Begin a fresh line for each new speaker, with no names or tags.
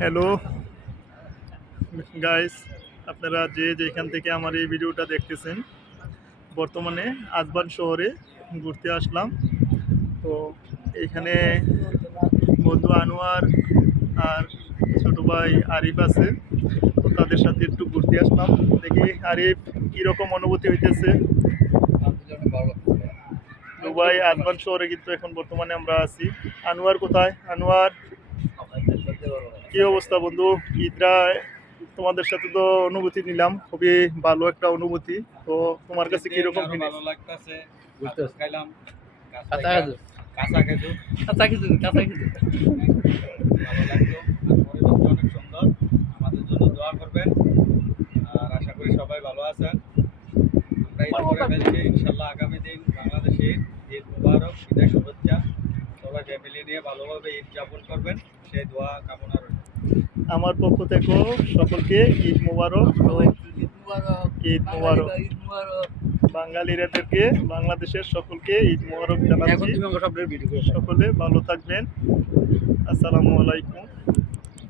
Hello guys আপনারা যে যেখান থেকে আমার এই ভিডিওটা দেখতেছেন, বর্তমানে আজবান শহরে ঘুরতে আসলাম। তো এখানে বন্ধু আনোয়ার আর ছোট ভাই আরিফ আছে, তো তাদের সাথে একটু ঘুরতে আসলাম। দেখি আরিফ কীরকম অনুভূতি হইতেছে। দুবাই, আজবান শহরে কিন্তু এখন বর্তমানে আমরা আছি। আনোয়ার কোথায়? আনোয়ার কি অবস্থা বন্ধু? ঈদরা তোমাদের সাথে তো অনুভূতি নিলাম খুবই ভালো একটা অনুভূতি। তো তোমার কাছে
কি
রকম
ভালো লাগতাছে। কাঁচা খাইলাম
কাঁচা খেজুর।
কাঁচা খেজুর।
কাঁচা কিছু কাঁচা কিছু
ভালো আর পরিবেশটা অনেক সুন্দর। আমাদের জন্য দোয়া করবেন আর আশা করি সবাই ভালো আছেন। আমরা ঈদ করে ফেলছি ইনশাল্লাহ আগামী দিন বাংলাদেশে ঈদ মুবারক ঈদের শুভেচ্ছা সবাই ফ্যামিলি নিয়ে ভালোভাবে ঈদ যাপন করবেন সেই দোয়া কামনা রইল।
আমার পক্ষ থেকে সকলকে ঈদ মুবারক।
ঈদ মুবারক।
ঈদ মোবারক
ঈদ মুবারক
বাঙালিরাদেরকে বাংলাদেশের সকলকে ঈদ মোবারক
এখন
জানাচ্ছি সকলে ভালো থাকবেন। আসসালামু আলাইকুম।